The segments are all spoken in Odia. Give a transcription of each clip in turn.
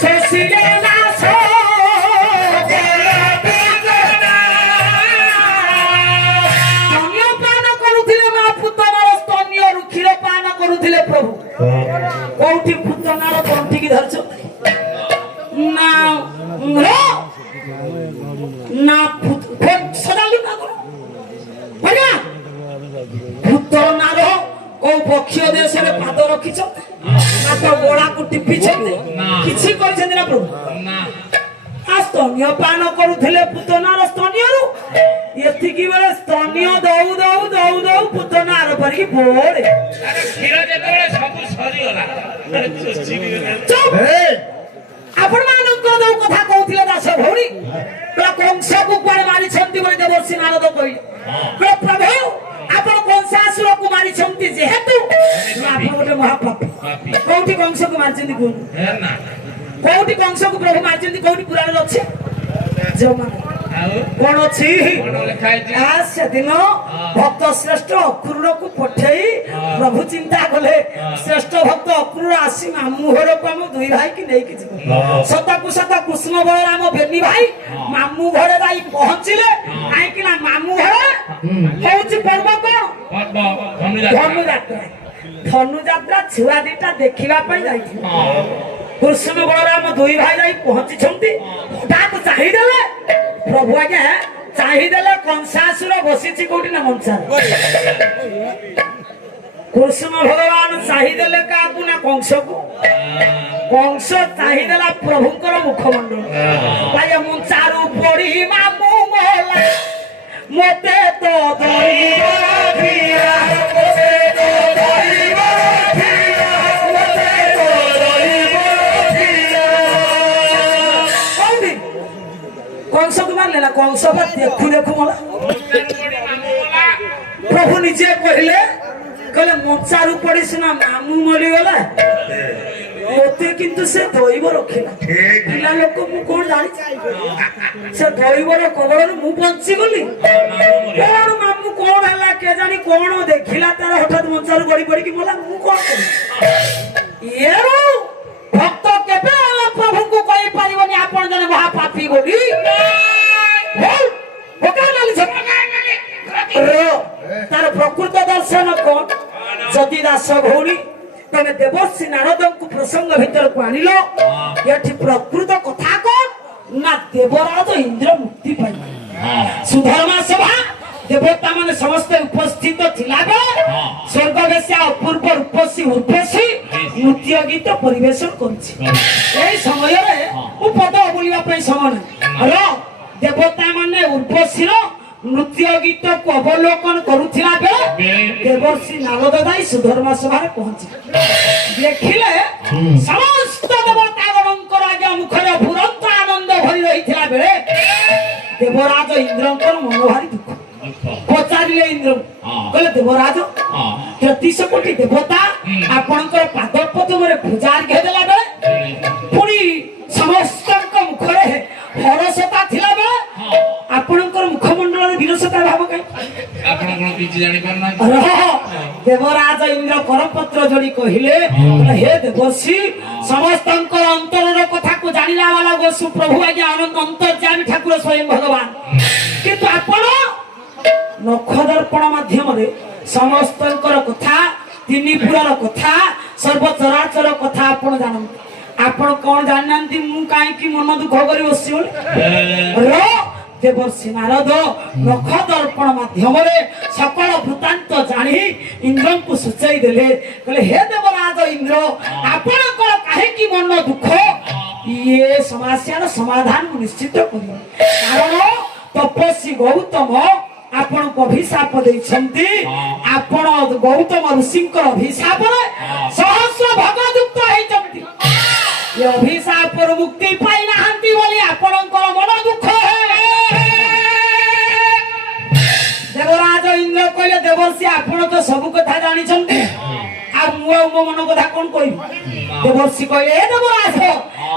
ଶୋଷିଲେ ନାଶ ସ୍ତନ୍ୟ ପାନ କରୁଥିଲେ ମା ପୁତନାର ସ୍ତନ୍ୟରୁ କ୍ଷୀର ପାନ କରୁଥିଲେ ପ୍ରଭୁ। କୋଉଠି ପୁତନାର ତଣ୍ଟିକି ଧରିଛନ୍ତି ନା ନା ସଜାଲୁ ନା କଣ ପୁତନାର କୋଉ ପକ୍ଷୀୟ ଦେଶରେ ପାଦ ରଖିଛନ୍ତି ନା ତ ଗୋଳାକୁ ଟିପିଛନ୍ତି କିଛି କରିଛନ୍ତି ନା ପ୍ରଭୁ? ସ୍ତନ୍ୟ ପାନ କରୁଥିଲେ ପୁତନାର ସ୍ତନ୍ୟରୁ ଏତିକି ବେଳେ ସ୍ତନ୍ୟ ଦଉ ଦଉ ଦଉ ଦଉ ପୁତନା ଆର ପାରିକି ବୋଳେ ଆପଣ ମାନଙ୍କ ଯୋଉ କଥା କହୁଥିଲେ ଦାସ ଭଉଣୀ କଂସକୁ କୁଆଡେ ମାରିଛନ୍ତି ବୋଲି ଦେବର୍ଷି ନାରଦ କହିଲେ ପ୍ରଭୁ ଆପଣ କଂସାସୁରକୁ ମାରିଛନ୍ତି ଯେହେତୁ ଆପଣ ଗୋଟେ ମହାପାପୀ। କୋଉଠି କଂସକୁ ମାରିଛନ୍ତି କୁହନ୍ତୁ? କୋଉଠି କଂସକୁ ପ୍ରଭୁ ମାରିଛନ୍ତି? କୋଉଠି ପୁରାଣରେ ଅଛି? କଣ ଅଛି? ସେଦିନ ଭକ୍ତ ଶ୍ରେଷ୍ଠ ଅକ୍ରୁରକୁ ପଠେଇ ପ୍ରଭୁ ଚିନ୍ତା କଲେ ଶ୍ରେଷ୍ଠ ଭକ୍ତ ଅକ୍ରୁର ଆସି ମାମୁଁ ଘରକୁ ଆମ ଦୁଇ ଭାଇକି ନେଇକି ଯିବ। ସତକୁ ସତ କୃଷ୍ଣ ବଳରାମ ବେନି ଭାଇ ମାମୁଁ ଘରେ ଯାଇ ପହଞ୍ଚିଲେ। କାହିଁକି ନା ମାମୁଁ ଘରେ ହଉଛି ପର୍ବ କଣ? ଧନୁଯାତ୍ରା। ଧନୁଯାତ୍ରା ଛୁଆ ଦିଟା ଦେଖିବା ପାଇଁ ଯାଇଥିଲେ। କୃଷ୍ଣ ବଳରାମ ଦୁଇ ଭାଇ ଯାଇ ପହଞ୍ଚିଛନ୍ତି। ତାକୁ ଚାହିଁଦେଲେ ପ୍ରଭୁ ଆଜ୍ଞା ଚାହିଁଦେଲେ କଂସାସୁର ବସିଛି କୋଉଠି ନା ମଞ୍ଚାରେ। କୃଷ୍ଣ ଭଗବାନ ଚାହିଁଦେଲେ କାହାକୁ ନା କଂସକୁ। କଂସ ଚାହିଁଦେଲା ପ୍ରଭୁଙ୍କର ମୁଖମଣ୍ଡଳ। ମଞ୍ଚାରୁ ପଡି ମାମୁଁ ମଲା ମତେ ତ କଂସକୁ ମାରିଲେ ନା କଂସ ଦେଖୁ ଦେଖୁ ମଲା। ପ୍ରଭୁ ନିଜେ କହିଲେ ମଞ୍ଚାରୁ ପଡି ସିନା ମାମୁଁ ମରିଗଲା ମତେ କିନ୍ତୁ ସେ ଦୈବ ରଖିଲା। ପିଲା ଲୋକ ମୁଁ କଣ ଜାଣିଛି ସେ ଦୈବର କବଳରୁ ମୁଁ ବଞ୍ଚିଗଲି। କଣ ମାମୁଁ କଣ ହେଲା କେଜାଣି କଣ ଦେଖିଲା ତାର ହଠାତ୍ ମଞ୍ଚାରୁ ଗଡି ପଡିକି ମଲା। ମୁଁ କଣ କରିବି? ଭକ୍ତ କେବେ ପ୍ରଭୁଙ୍କୁ କହିପାରିବନି ଆପଣ ଜଣେ ମହାପାପୀ ବୋଲି। ତାର ପ୍ରକୃତ ଦର୍ଶନ କଣ? ଯଦି ଦାସ ଭଉଣୀ ତମେ ଦେବର୍ଷି ନାରଦଙ୍କୁ ପ୍ରସଙ୍ଗ ଭିତରକୁ ଆଣିଲ ଏଠି ପ୍ରକୃତ କଥା କଣ ନା ଦେବରାଜ ଇନ୍ଦ୍ର ମୁକ୍ତି ପାଇବ। ସୁଧର୍ମା ସଭା ଦେବତା ମାନେ ସମସ୍ତେ ଉପସ୍ଥିତ ଥିଲାବେଳେ ସ୍ୱର୍ଗବେଶ୍ୟା ଅପୂର୍ବ ରୂପସୀ ଉର୍ବଶୀ ନୃତ୍ୟ ଗୀତ ପରିବେଷଣ କରୁଛି। ଏଇ ସମୟରେ ମୁଁ ପଦ ବୋଲିବା ପାଇଁ ସମୟ ନାହିଁ। ଦେବତା ମାନେ ଉର୍ବଶୀର ନୃତ୍ୟ ଗୀତକୁ ଅବଲୋକନ କରୁଥିଲା ବେଳେ ଦେବର୍ଷି ନାରଦ ଯାଇ ସୁଧର୍ମା ସଭାରେ ପହଞ୍ଚିଲେ। ଦେଖିଲେ ସମସ୍ତ ଦେବତାଗଣଙ୍କର ଆଜ୍ଞା ମୁଖରେ ଅଫୁରନ୍ତ ଆନନ୍ଦ ଭରି ରହିଥିଲା ବେଳେ ଦେବରାଜ ଇନ୍ଦ୍ରଙ୍କର ମନ ଭାରି ଦୁଃଖ। ପଚାରିଲେ ଇନ୍ଦ୍ର କହିଲେ ଦେବରାଜ 33 କୋଟି ଦେବତା ଆପଣଙ୍କର ପାଦ ପଦ୍ମରେ ପୂଜା ଅର୍ଘ୍ୟ ଦେଲା ବେଳେ ପୁଣି ସମସ୍ତଙ୍କ ମୁଖରେ ହରସତା ଥିଲା ବେଳେ ଆପଣଙ୍କର ମୁଖମଣ୍ଡଳରେ ବିରସତା ଭାବ କାହିଁ? ଦେବରାଜ ଇନ୍ଦ୍ର କରପତ୍ର ଯୋଡି କହିଲେ ହେ ଦେବର୍ଷି ସମସ୍ତଙ୍କର ଅନ୍ତରର କଥାକୁ ଜାଣିଲା ବାଲା ଗୋସୁ ପ୍ରଭୁ ଆଜ୍ଞା ଆନନ୍ଦ ଅନ୍ତର୍ଯାମୀ ଠାକୁର ସ୍ୱୟଂ ଭଗବାନ। କିନ୍ତୁ ଆପଣ ନଖ ଦର୍ପଣ ମାଧ୍ୟମରେ ସମସ୍ତଙ୍କର କଥା ତିନି ପୁରର କଥା ସର୍ବଚରାଚର କଥା ଆପଣ ଜାଣନ୍ତି। ଆପଣ କଣ ଜାଣିନାହାନ୍ତି ମୁଁ କାହିଁକି ମନ ଦୁଃଖ କରି ବସି ବୋଲି? ଦେବର୍ଷି ନାରଦ ନଖ ଦର୍ପଣ ମାଧ୍ୟମରେ ସକଳ ବୃତ୍ତାନ୍ତ ଜାଣି ଇନ୍ଦ୍ରଙ୍କୁ ସୂଚାଇ ଦେଲେ। କହିଲେ ହେ ଦେବରାଜ ଇନ୍ଦ୍ର ଆପଣଙ୍କର କାହିଁକି ମନ ଦୁଃଖ? ଇଏ ସମସ୍ୟାର ସମାଧାନ ମୁଁ ନିଶ୍ଚିତ କରିବି। କାରଣ ତପସ୍ୱୀ ଗୌତମ ଆପଣଙ୍କୁ ଅଭିଶାପ ଦେଇଛନ୍ତି। ଆପଣ ଗୌତମ ଋଷିଙ୍କର ଅଭିଶାପରେ ସହସ୍ର ଭଗଯୁକ୍ତ ହେଇଛନ୍ତି। ଏ ଅଭିଶାପରୁ ମୁକ୍ତି ପାଇନାହାନ୍ତି ବୋଲି ଆପଣଙ୍କର ମନ ଦୁଃଖ। ଦେବରାଜ ଇନ୍ଦ୍ର କହିଲେ ଦେବର୍ଷି ଆପଣ ତ ସବୁ କଥା ଜାଣିଛନ୍ତି ଆଉ ମୁଁ ଆଉ ମୋ ମନ କଥା କଣ କହିବି? ଦେବର୍ଷି କହିଲେ ଏ ଦେବରାଜ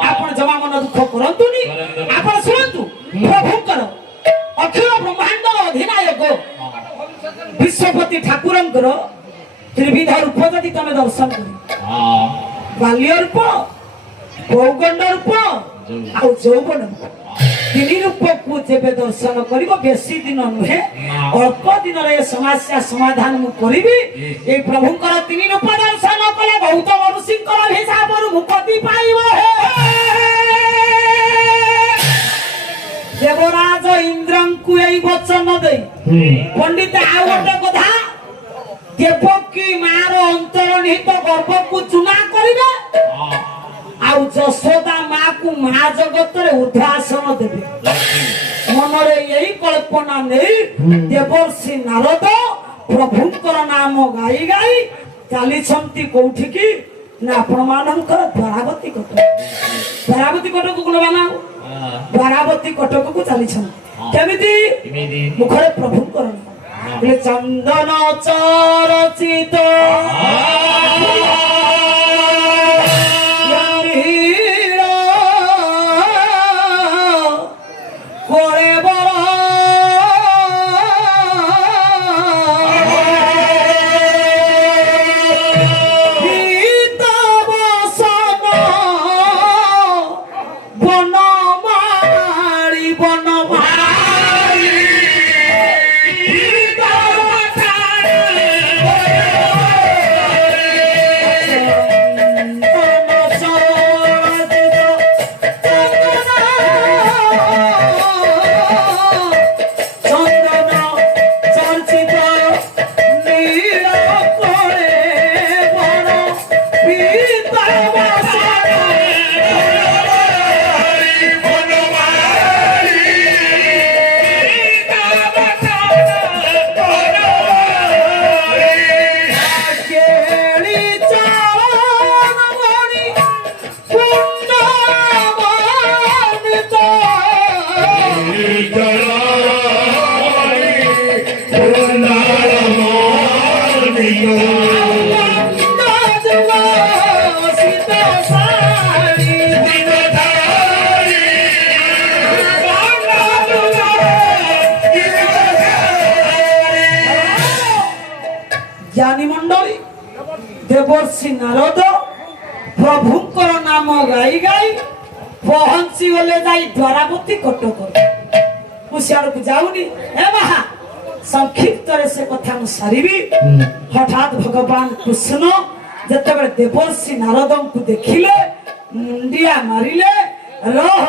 ଆପଣ ଜମା ମନ ଦୁଃଖ କରନ୍ତୁନି। ଆପଣ ଶୁଣନ୍ତୁ ପ୍ରଭୁଙ୍କର ଅଖିଳ ବ୍ରହ୍ମାଣ୍ଡର ଅଧିନାୟକ ବିଶ୍ୱପତି ଠାକୁରଙ୍କର ତ୍ରିବିଧ ରୂପ ଯଦି ତମେ ଦର୍ଶନ କର ବାଲ୍ୟ ରୂପ କୌଗଣ୍ଡ ରୂପ ଆଉ ଯୌବନ ରୂପ ତିନି ରୂପକୁ ଯେବେ ଦର୍ଶନ କରିବ ବେଶୀ ଦିନ ନୁହେଁ ଅଳ୍ପ ଦିନରେ ଏ ସମସ୍ୟା ସମାଧାନ ମୁଁ କରିବି। ଏଇ ପ୍ରଭୁଙ୍କର ତିନି ରୂପ ଦର୍ଶନ କଲେ ଗୌତମ ଋଷିଙ୍କର ହିସାବରୁ ମୁକ୍ତି ପାଇବ। ଦେବରାଜ ଇନ୍ଦ୍ରଙ୍କୁ ଏଇ ବଚନ ଦେଇ ପଣ୍ଡିତ ଆଉ ଗୋଟେ କଥା ଦେବକୀ ମାର ଅନ୍ତର୍ନିହିତ ଗର୍ଭକୁ ଚୂନା କରିବେ ଆଉ ଯଶୋଦା ମାକୁ ମା ଜଗତରେ ଉର୍ଦ୍ଧ୍ୱାସନ ଦେବେ। ମନରେ ଏଇ କଳ୍ପନା ନେଇ ଦେବର୍ଷି ନାରଦ ପ୍ରଭୁଙ୍କର ନାମ ଗାଇ ଗାଇ ଚାଲିଛନ୍ତି କୋଉଠିକି ନା ଆପଣ ମାନଙ୍କର ଦ୍ୱାରାବତୀ କଟକ। ଦ୍ୱାରାବତୀ କଟକ କୋଣ ମାନ ଦ୍ୱାରାବତୀ କଟକକୁ ଚାଲିଛନ୍ତି କେମିତି ମୁଖରେ ପ୍ରଭୁଙ୍କର ନାମ ଚନ୍ଦନ ଚରଚିତ জ্ঞানী মণ্ডলী দেবর্ষি নারদ প্রভুঙ্কর নাম গাই গাই পৌঁছি গলে যাই দ্বারাবতী কটক। মু সিয়াড়କୁ যাଉনি হে বাহা সংক্ষিপ্ତରେ ସେ କଥା ମୁଁ ସାରିବି। ହଠାତ୍ ଭଗବାନ କୃଷ୍ଣ ଯେତେବେଳେ ଦେବର୍ଷି ନାରଦଙ୍କୁ ଦେଖିଲେ ମୁଣ୍ଡିଆ ମାରିଲେ ରହ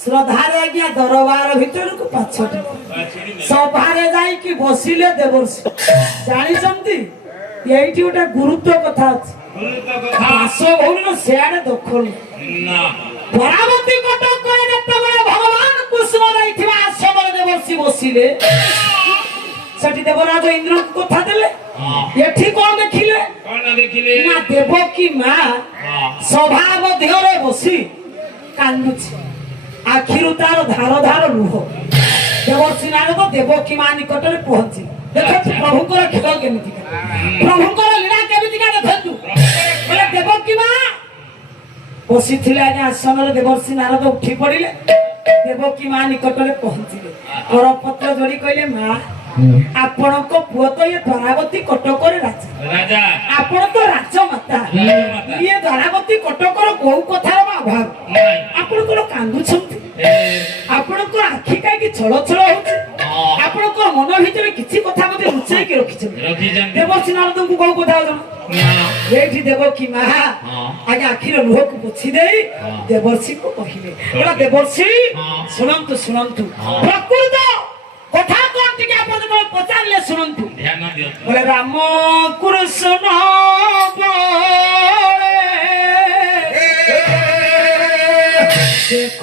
ଶ୍ରଦ୍ଧାରେ ଆଜ୍ଞା ଦରବାର ଭିତରକୁ ପାଛଟି ସଭାରେ ଯାଇକି ବସିଲେ ଦେବର୍ଷି। ଜାଣିଛନ୍ତି ଏଇଠି ଗୋଟେ ଗୁରୁତ୍ୱ କଥା ଅଛି ବାସଭବନ ସିଆଡେ ଦଖଲ ଦ୍ୱାରାବତୀ କଟକରେ ଯେତେବେଳେ ଭଗବାନ କୃଷ୍ଣ ଯାଇଥିବା ଆଶ୍ରମରେ ଦେବର୍ଷି ବସିଲେ ସେଠି ଦେବରାଜ ଇନ୍ଦ୍ରଙ୍କୁ କଥା ଦେଲେ। ଏଠି କଣ ଦେଖିଲେ ନା ଦେବକୀ ମା ସଭା ମଧ୍ୟରେ ବସି କାନ୍ଦୁଛି ଆଖିରୁ ତାର ଧାର ଧାର ଲୁହ। ଦେବର୍ଷି ନାରଦ ଦେବକୀ ମା ନିକଟରେ ପହଞ୍ଚିଲେ। ଦେଖନ୍ତୁ ପ୍ରଭୁଙ୍କର ଖେଳ କେମିତିକା ପ୍ରଭୁଙ୍କର ଲୀଳା କେମିତିକା ଦେଖନ୍ତୁ। ବୋଲେ ଦେବକୀ ମା ବସିଥିଲେ ଆଜ୍ଞା ଆସନରେ ଦେବର୍ଷି ନାରଦ ଉଠି ପଡିଲେ ଦେବକୀ ମା ନିକଟରେ ପହଞ୍ଚିଲେ କରପତ୍ର ଯୋଡି କହିଲେ ମା ଆପଣଙ୍କ ପୁଅ ତ ଇଏ ଦ୍ୱାରାବତୀ କଟକରେ ରାଜା ଆପଣ ତ ରାଜମାତା ଇଏ ଦ୍ୱାରାବତୀ କଟକର କୋଉ କଥାର ଅଭାବ ଆପଣ କଣ କାନ୍ଦୁଛନ୍ତି ଆପଣଙ୍କର ଆଖି କାହିଁକି ଛଳ ଛଳ ହଉଛି ଆପଣଙ୍କ ମନ ଭିତରେ କିଛି କଥା ମତେ ଲୁଚାଇକି ରଖିଛନ୍ତି। ଦେବର୍ଷି ନାରଦଙ୍କୁ କୋଉ କଥା ଜଣା ଏଇଠି ଦେବକୀ ମା ଆଜ୍ଞା ଆଖିର ଲୁହକୁ ପୋଛି ଦେଇ ଦେବର୍ଷିଙ୍କୁ କହିଲେ ଦେବର୍ଷି ଶୁଣନ୍ତୁ ଶୁଣନ୍ତୁ ପ୍ରକୃତ କଥା କଣ ଟିକେ ଆପଣ ପଚାରିଲେ ଶୁଣନ୍ତୁ ବୋଲେ ରାମ କୃଷ୍ଣ ଦେଖ